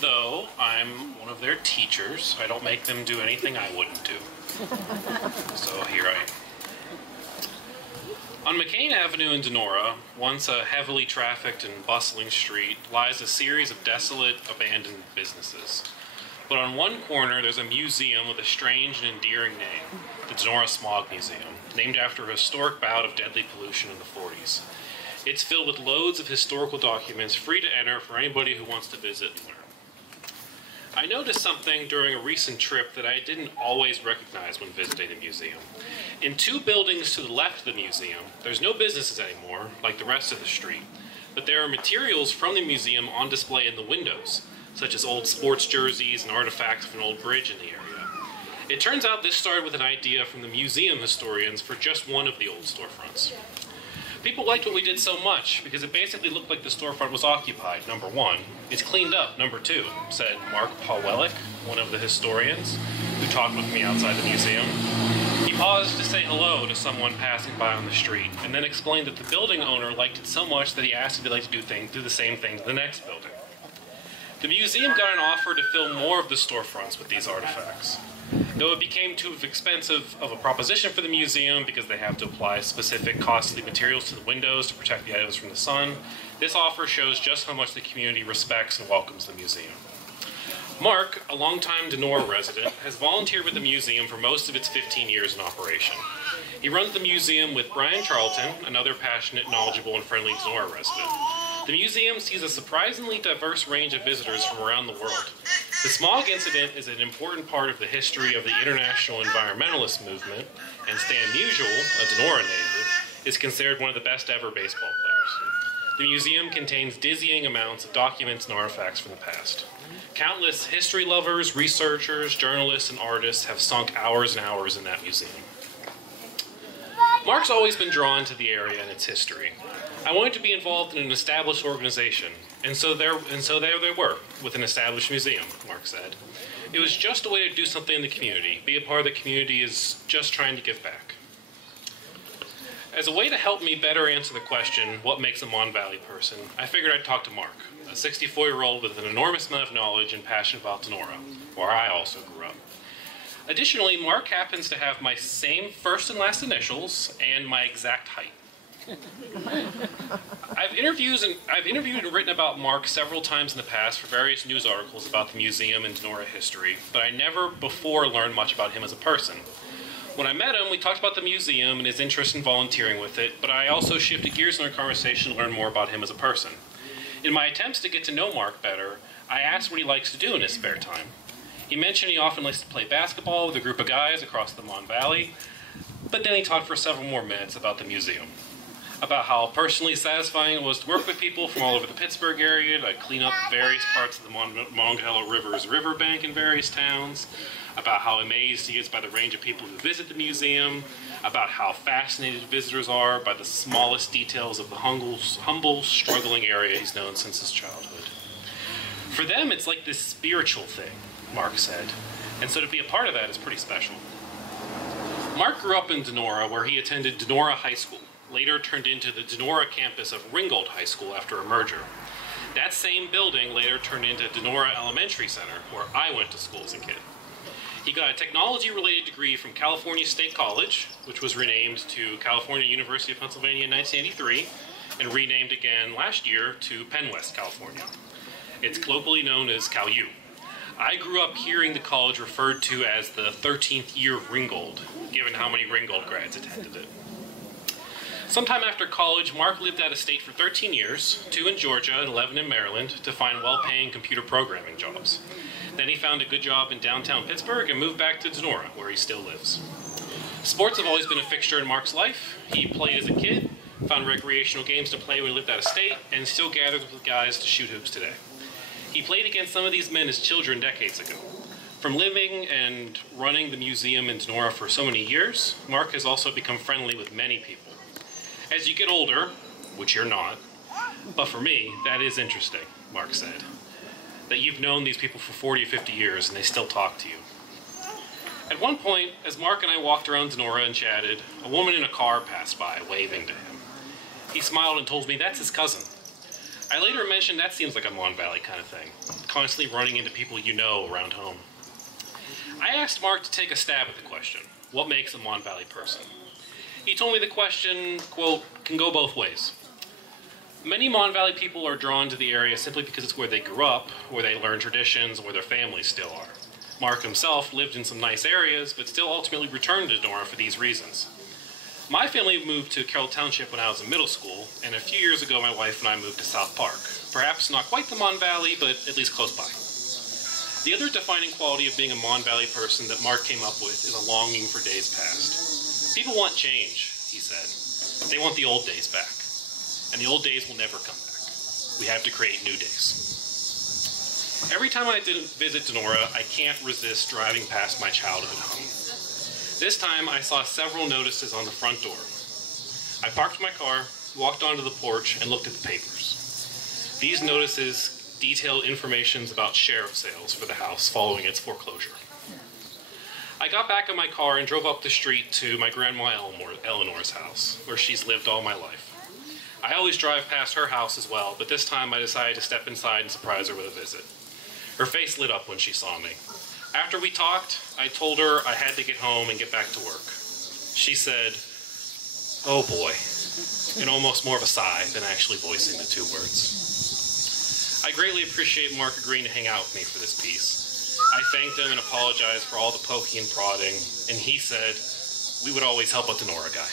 though I'm one of their teachers, I don't make them do anything I wouldn't do. So here I am. On McCain Avenue in Donora, once a heavily trafficked and bustling street, lies a series of desolate, abandoned businesses. But on one corner, there's a museum with a strange and endearing name, the Donora Smog Museum, named after a historic bout of deadly pollution in the 40s. It's filled with loads of historical documents, free to enter for anybody who wants to visit and learn. I noticed something during a recent trip that I didn't always recognize when visiting the museum. In two buildings to the left of the museum, there's no businesses anymore, like the rest of the street, but there are materials from the museum on display in the windows, such as old sports jerseys and artifacts of an old bridge in the area. It turns out this started with an idea from the museum historians for just one of the old storefronts. People liked what we did so much because it basically looked like the storefront was occupied, number one. It's cleaned up, number two, said Mark Pawelec, one of the historians, who talked with me outside the museum. He paused to say hello to someone passing by on the street, and then explained that the building owner liked it so much that he asked if he'd like to do the same thing to the next building. The museum got an offer to fill more of the storefronts with these artifacts. Though it became too expensive of a proposition for the museum because they have to apply specific costly materials to the windows to protect the items from the sun, this offer shows just how much the community respects and welcomes the museum. Mark, a longtime Donora resident, has volunteered with the museum for most of its 15 years in operation. He runs the museum with Brian Charlton, another passionate, knowledgeable, and friendly Donora resident. The museum sees a surprisingly diverse range of visitors from around the world. The smog incident is an important part of the history of the international environmentalist movement, and Stan Musial, a Donora native, is considered one of the best ever baseball players. The museum contains dizzying amounts of documents and artifacts from the past. Countless history lovers, researchers, journalists, and artists have sunk hours and hours in that museum. Mark's always been drawn to the area and its history. I wanted to be involved in an established organization, and so there they were, with an established museum, Mark said. It was just a way to do something in the community, be a part of the community is just trying to give back. As a way to help me better answer the question, what makes a Mon Valley person, I figured I'd talk to Mark, a 64-year-old with an enormous amount of knowledge and passion about Donora, where I also grew up. Additionally, Mark happens to have my same first and last initials and my exact height. I've interviewed and written about Mark several times in the past for various news articles about the museum and Donora history, but I never before learned much about him as a person. When I met him, we talked about the museum and his interest in volunteering with it, but I also shifted gears in our conversation to learn more about him as a person. In my attempts to get to know Mark better, I asked what he likes to do in his spare time. He mentioned he often likes to play basketball with a group of guys across the Mon Valley, but then he talked for several more minutes about the museum. About how personally satisfying it was to work with people from all over the Pittsburgh area, to clean up various parts of the Monongahela River's riverbank in various towns, about how amazed he is by the range of people who visit the museum, about how fascinated visitors are by the smallest details of the humble, struggling area he's known since his childhood. For them, it's like this spiritual thing, Mark said, and so to be a part of that is pretty special. Mark grew up in Donora, where he attended Donora High School, later turned into the Donora campus of Ringgold High School after a merger. That same building later turned into Donora Elementary Center, where I went to school as a kid. He got a technology-related degree from California State College, which was renamed to California University of Pennsylvania in 1983, and renamed again last year to Penn West, California. It's colloquially known as CalU. I grew up hearing the college referred to as the 13th year of Ringgold, given how many Ringgold grads attended it. Sometime after college, Mark lived out of state for 13 years, 2 in Georgia and 11 in Maryland, to find well-paying computer programming jobs. Then he found a good job in downtown Pittsburgh and moved back to Donora, where he still lives. Sports have always been a fixture in Mark's life. He played as a kid, found recreational games to play when he lived out of state, and still gathers with guys to shoot hoops today. He played against some of these men as children decades ago. From living and running the museum in Donora for so many years, Mark has also become friendly with many people. As you get older, which you're not, but for me, that is interesting, Mark said. That you've known these people for 40 or 50 years and they still talk to you. At one point, as Mark and I walked around Donora and chatted, a woman in a car passed by, waving to him. He smiled and told me that's his cousin. I later mentioned that seems like a Mon Valley kind of thing, constantly running into people you know around home. I asked Mark to take a stab at the question, what makes a Mon Valley person? He told me the question, quote, can go both ways. Many Mon Valley people are drawn to the area simply because it's where they grew up, where they learn traditions, and where their families still are. Mark himself lived in some nice areas, but still ultimately returned to Donora for these reasons. My family moved to Carroll Township when I was in middle school, and a few years ago my wife and I moved to South Park. Perhaps not quite the Mon Valley, but at least close by. The other defining quality of being a Mon Valley person that Mark came up with is a longing for days past. People want change, he said. They want the old days back. And the old days will never come back. We have to create new days. Every time I visit Donora, I can't resist driving past my childhood home. This time, I saw several notices on the front door. I parked my car, walked onto the porch, and looked at the papers. These notices detailed information about sheriff sales for the house following its foreclosure. I got back in my car and drove up the street to my grandma Eleanor's house, where she's lived all my life. I always drive past her house as well, but this time I decided to step inside and surprise her with a visit. Her face lit up when she saw me. After we talked, I told her I had to get home and get back to work. She said, "Oh boy," in almost more of a sigh than actually voicing the two words. I greatly appreciate Mark agreeing to hang out with me for this piece. I thanked him and apologized for all the poking and prodding, and he said, "We would always help a Donora guy."